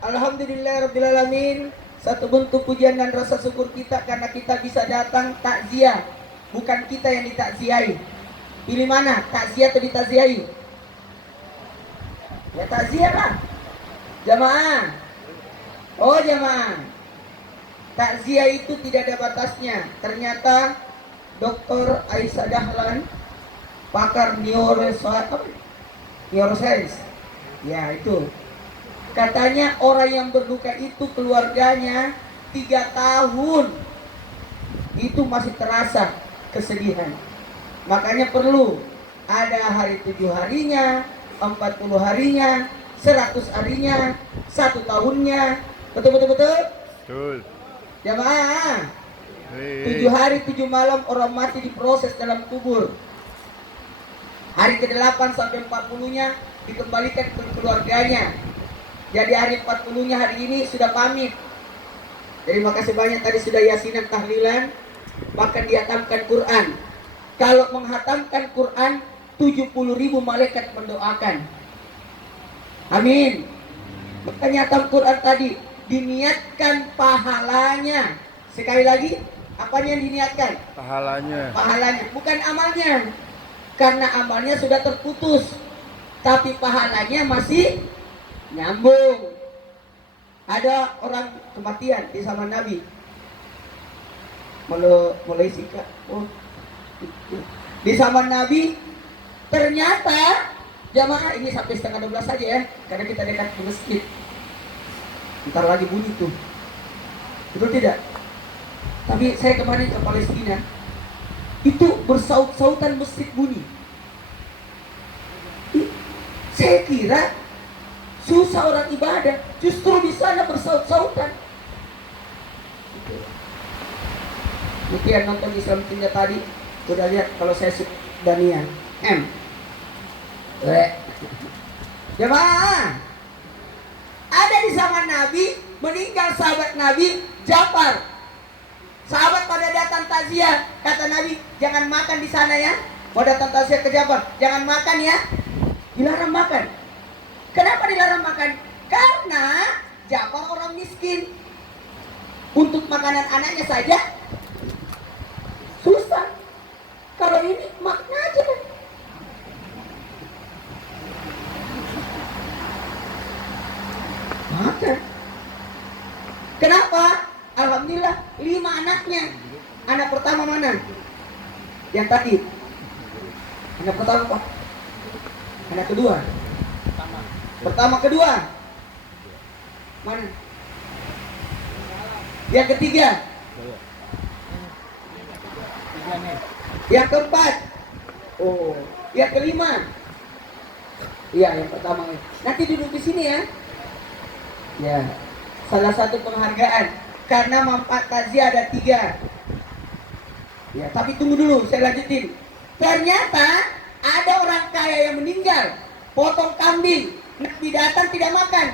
Alhamdulillahirrabbilalamin. Satu bentuk pujian dan rasa syukur kita karena kita bisa datang takziah. Bukan kita yang ditakziahi. Pilih mana? Takziah atau ditakziahi? Ya takziah lah. Jamaah. Oh jamaah. Takziah itu tidak ada batasnya. Ternyata Dr. Aisyah Dahlan, pakar neuroscience. Ya itu. Katanya orang yang berduka itu keluarganya 3 tahun itu masih terasa kesedihan. Makanya perlu ada hari 7 harinya, 40 harinya, 100 harinya, 1 tahunnya. Betul? Betul. Jamaah. 7 hari 7 malam orang mati diproses dalam kubur. Hari ke-8 sampai 40-nya dikembalikan ke keluarganya. Jadi hari 40-nya hari ini sudah pamit. Terima kasih banyak tadi sudah yasinan tahlilan, bahkan dihatamkan Quran. Kalau menghatamkan Quran 70.000 malaikat mendoakan. Amin. Makanya hatam Quran tadi diniatkan pahalanya. Sekali lagi, apanya yang diniatkan? Pahalanya, bukan amalnya. Karena amalnya sudah terputus, tapi pahalanya masih nyambung. Ada orang kematian di zaman Nabi, mulai sikap. Di zaman Nabi ternyata jamaah ini sampai setengah 12 saja ya, karena kita dekat ke masjid. Ntar lagi bunyi tuh, betul tidak? Tapi saya kemarin ke Palestina, itu bersaut-sautan masjid bunyi. Saya kira susah orang ibadah, justru di sana bersaut-sautan. Demikian nonton Islam Tinja tadi, udah lihat kalau saya Danian M. Jemaah, ada di zaman Nabi meninggal sahabat Nabi Ja'far. Sahabat pada datang takziah, kata Nabi, jangan makan di sana ya. Mau datang takziah ke Ja'far, jangan makan ya. Dilarang makan. Kenapa dilarang makan? Karena Ja'far orang miskin. Untuk makanan anaknya saja susah. Kalau ini makan aja kan. Makan. Kenapa? Alhamdulillah 5 anaknya. Anak pertama mana? Yang tadi. Anak pertama apa? Anak kedua. Pertama kedua. Mana? Yang ketiga. Yang keempat. Oh, yang kelima. Iya, yang pertama. Nanti duduk di sini ya. Ya. Salah satu penghargaan karena manfaat takziah ada 3. Ya, tapi tunggu dulu, saya lanjutin. Ternyata ada orang kaya yang meninggal, potong kambing. Nabi datang tidak makan.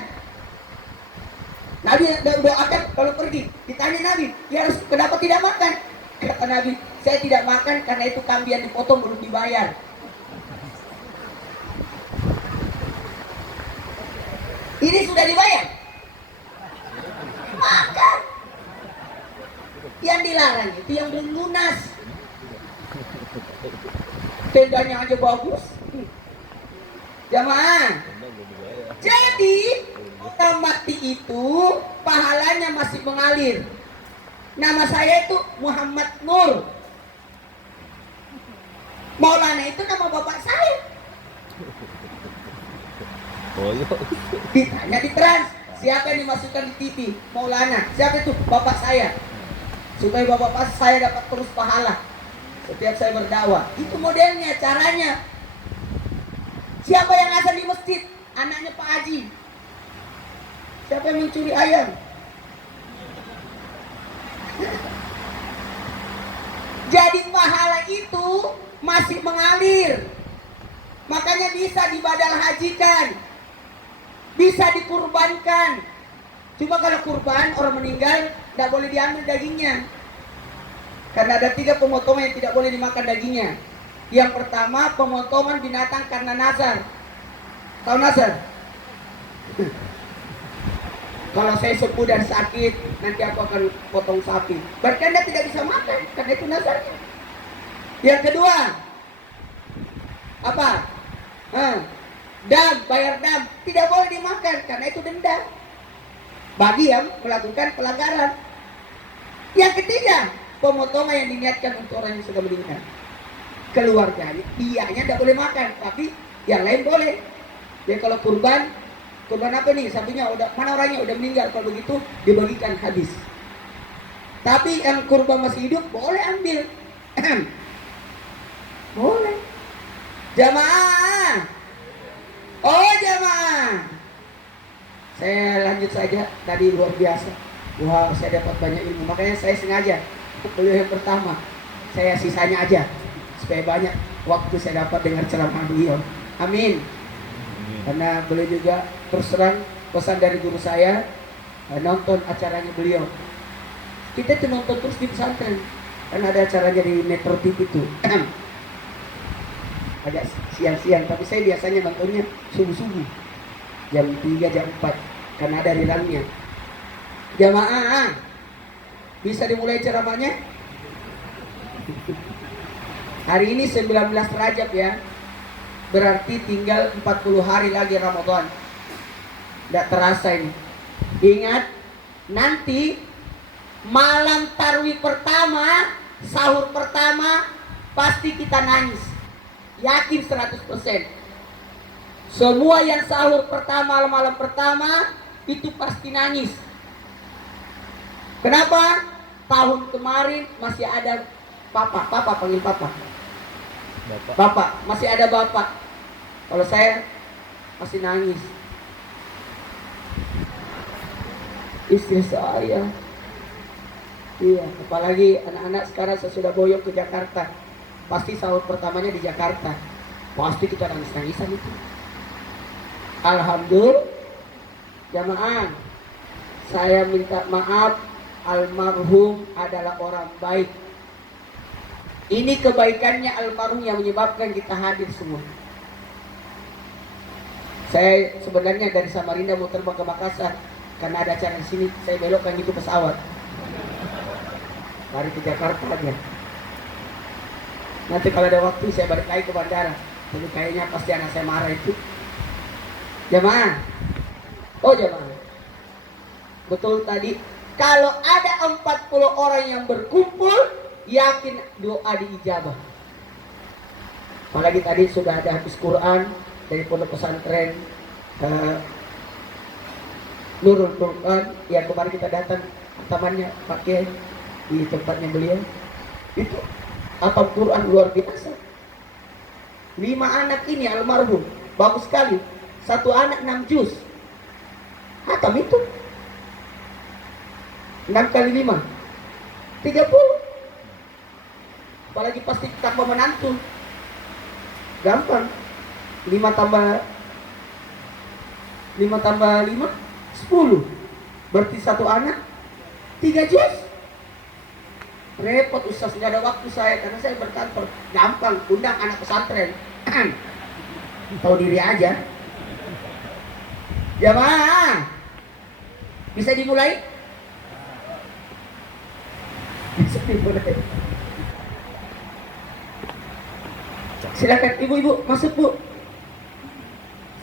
Nabi doakan kalau pergi. Ditanya Nabi, ya harus kenapa tidak makan? Kata Nabi, saya tidak makan karena itu kambing yang dipotong belum dibayar. Ini sudah dibayar. Makan. Yang dilarang itu yang belum lunas. Tendanya aja bagus. Jamaah. Jadi orang mati itu pahalanya masih mengalir. Nama saya itu Muhammad Nur. Maulana itu nama bapak saya. Ditanya di Trans, siapa yang dimasukkan di TV? Maulana. Siapa itu? Bapak saya. Supaya bapak saya dapat terus pahala setiap saya berdakwah. Itu modelnya, caranya. Siapa yang azan di masjid? Anaknya Pak Haji. Siapa yang mencuri ayam? Jadi pahala itu masih mengalir. Makanya bisa dibadal hajikan, bisa dikurbankan. Cuma kalau kurban orang meninggal tidak boleh diambil dagingnya. Karena ada 3 pemotongan yang tidak boleh dimakan dagingnya. Yang pertama, pemotongan binatang karena nazar. Tahu nazar? Kalau saya sepuh dan sakit, nanti aku akan potong sapi. Berarti Anda tidak bisa makan, karena itu nazarnya. Yang kedua, apa? Dam, bayar dam. Tidak boleh dimakan, karena itu denda bagi yang melakukan pelanggaran. Yang ketiga, pemotongan yang diniatkan untuk orang yang sudah meninggal. Keluarganya, dianya tidak boleh makan, tapi yang lain boleh. Jadi kalau kurban apa nih? Sapinya udah, mana orangnya udah meninggal, kalau begitu dibagikan habis. Tapi yang kurban masih hidup boleh ambil. Boleh. Jamaah. Oh jamaah. Saya lanjut saja, tadi luar biasa. Wah, saya dapat banyak ilmu. Makanya saya sengaja beliau yang pertama, saya sisanya aja supaya banyak waktu saya dapat dengar ceramah beliau. Amin. Karena beliau juga terus terang pesan dari guru saya, nonton acaranya beliau. Kita tuh nonton terus di pesantren, karena ada acaranya di Metro TV tuh. Agak siang-siang, tapi saya biasanya nontonnya subuh-subuh, jam 3, jam 4, karena ada rilangnya. Jamaah, bisa dimulai ceramahnya? Hari ini 19 Rajab ya, berarti tinggal 40 hari lagi Ramadan. Tidak terasa ini. Ingat, nanti malam tarwih pertama, sahur pertama, pasti kita nangis. Yakin 100%. Semua yang sahur pertama, malam pertama, itu pasti nangis. Kenapa? Tahun kemarin masih ada papa panggil papa. Bapak, masih ada bapak. Kalau saya masih nangis. Istri saya. Iya, apalagi anak-anak sekarang sudah boyong ke Jakarta. Pasti sahur pertamanya di Jakarta. Pasti kita nangis-nangisan itu. Alhamdulillah. Jamaah, saya minta maaf, almarhum adalah orang baik. Ini kebaikannya almarhum yang menyebabkan kita hadir semua. Saya sebenarnya dari Samarinda mau terbang ke Makassar, karena ada acara di sini. Saya belokkan itu pesawat, lari ke Jakarta aja. Nanti kalau ada waktu saya balik lagi ke bandara. Tapi kayaknya pasti anak saya marah itu. Jamaah, oh jamaah, betul tadi. Kalau ada 40 orang yang berkumpul, yakin doa diijabah. Apalagi tadi sudah ada habis Quran dari pondok pesantren Nurul Quran yang kemarin kita datang tamannya pakai di tempatnya beliau. Itu hafal Quran luar biasa. 5 anak ini almarhum bagus sekali. 1 anak 6 juz. Hatam itu 6 kali 5 30. Apalagi pasti tambah menantu, gampang. 5 tambah 5 10. Berarti 1 anak 3 juz. Repot Ustaz, nggak ada waktu saya karena saya berkantor. Gampang, undang anak pesantren. Tahu diri aja. Jamaah, bisa dimulai? Bisa dimulai. Silakan ibu-ibu masuk bu.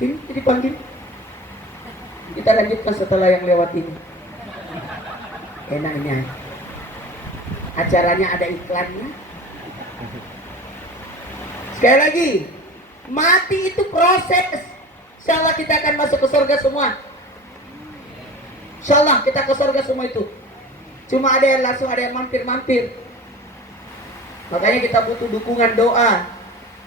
Sini dipanggil. Kita lanjutkan setelah yang lewat ini. Enaknya acaranya ada iklannya. Sekali lagi, mati itu proses. Insyaallah kita akan masuk ke surga semua. Insyaallah kita ke surga semua itu. Cuma ada yang langsung, ada yang mampir-mampir. Makanya kita butuh dukungan doa,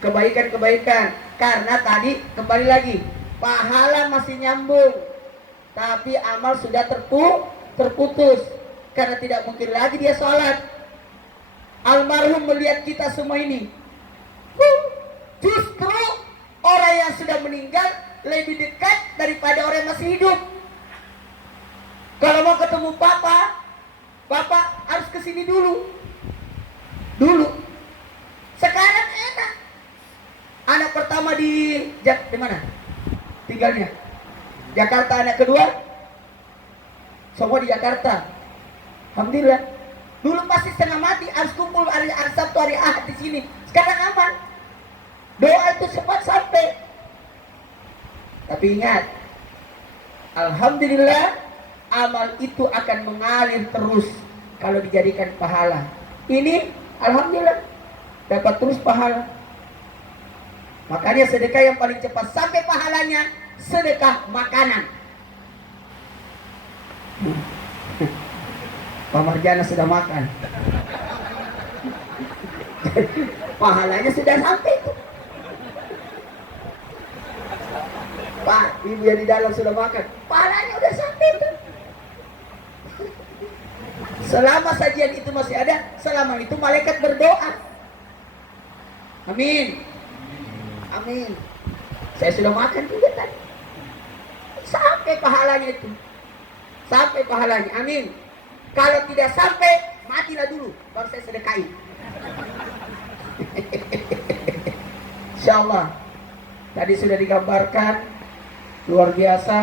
kebaikan-kebaikan. Karena tadi kembali lagi, pahala masih nyambung, tapi amal sudah terputus. Karena tidak mungkin lagi dia sholat. Almarhum melihat kita semua ini. Justru orang yang sudah meninggal lebih dekat daripada orang yang masih hidup. Kalau mau ketemu Bapak harus kesini dulu. Sekarang enak. Anak pertama di mana? Tinggalnya Jakarta anak kedua, semua di Jakarta. Alhamdulillah. Dulu pasti setengah mati, harus kumpul hari Sabtu, hari Ahad di sini. Sekarang aman. Doa itu cepat sampai. Tapi ingat, alhamdulillah, amal itu akan mengalir terus kalau dijadikan pahala. Ini alhamdulillah dapat terus pahala. Makanya sedekah yang paling cepat sampai pahalanya sedekah makanan. Pak Marjana sudah makan. Pahalanya sudah sampai itu. Pak, ibu yang di dalam sudah makan. Pahalanya sudah sampai itu. Selama sajian itu masih ada, selama itu malaikat berdoa. Amin. Amin. Saya sudah makan juga tadi. Sampai pahalanya itu. Sampai pahalanya. Amin. Kalau tidak sampai, matilah dulu. Baru saya sedekahi. Insyaallah. Tadi sudah digambarkan. Luar biasa.